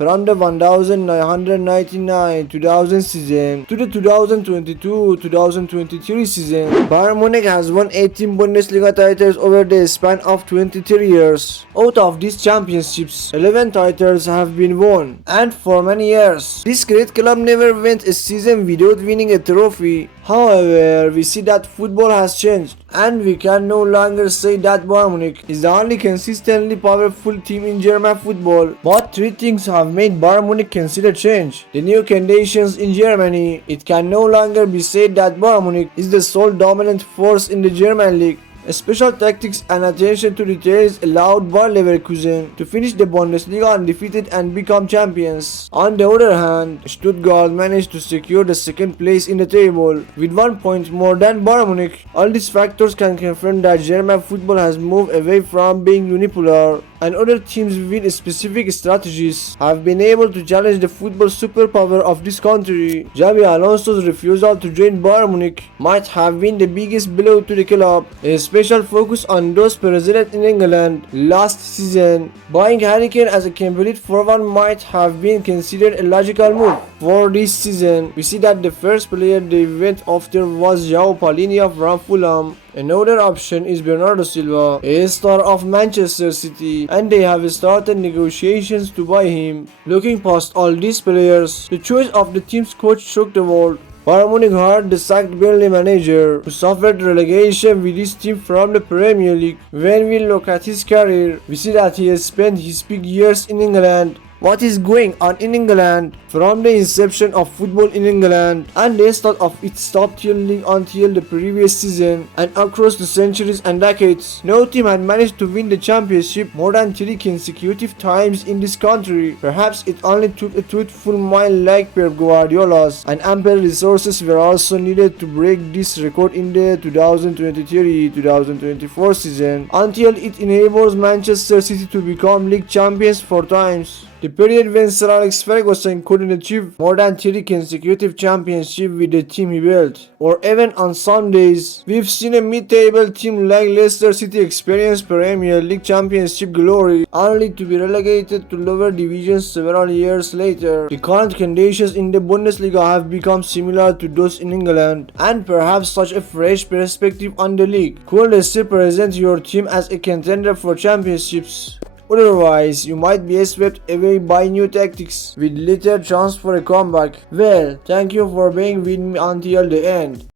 from the 1999-2000 season to the 2022-2023 season. Bayern Munich has won 18 Bundesliga titles over the span of 23 years. Out of these championships, 11 titles have been won, and for many years, this great club never went a season without winning a trophy. However, we see that football has changed, and we can no longer say that Bayern Munich is the only consistently powerful team in German football. But three things have made Bayern Munich consider change. The new conditions in Germany. It can no longer be said that Bayern Munich is the sole dominant force in the German league. Special tactics and attention to details allowed Bayer Leverkusen to finish the Bundesliga undefeated and become champions. On the other hand, Stuttgart managed to secure the second place in the table with 1 point more than Bayern Munich. All these factors can confirm that German football has moved away from being unipolar, and other teams with specific strategies have been able to challenge the football superpower of this country. Xavi Alonso's refusal to join Bayern Munich might have been the biggest blow to the club. A special focus on those present in England last season. Buying Harry Kane as a complete forward might have been considered a logical move. For this season, we see that the first player they went after was João Palhinha from Fulham. Another option is Bernardo Silva, a star of Manchester City, and they have started negotiations to buy him. Looking past all these players, the choice of the team's coach shook the world. Bayern Munich hired the sacked Burnley manager, who suffered relegation with his team from the Premier League. When we look at his career, we see that he has spent his peak years in England. What is going on in England? From the inception of football in England and the start of its top-tier league until the previous season and across the centuries and decades, no team had managed to win the championship more than 3 consecutive times in this country. Perhaps it only took a truthful mind like Pep Guardiola's, and ample resources were also needed to break this record in the 2023-2024 season until it enables Manchester City to become league champions 4 times. The period when Sir Alex Ferguson couldn't achieve more than 3 consecutive championships with the team he built. Or even on some days, we've seen a mid-table team like Leicester City experience Premier League championship glory, only to be relegated to lower divisions several years later. The current conditions in the Bundesliga have become similar to those in England, and perhaps such a fresh perspective on the league could still present your team as a contender for championships. Otherwise, you might be swept away by new tactics with little chance for a comeback. Well, thank you for being with me until the end.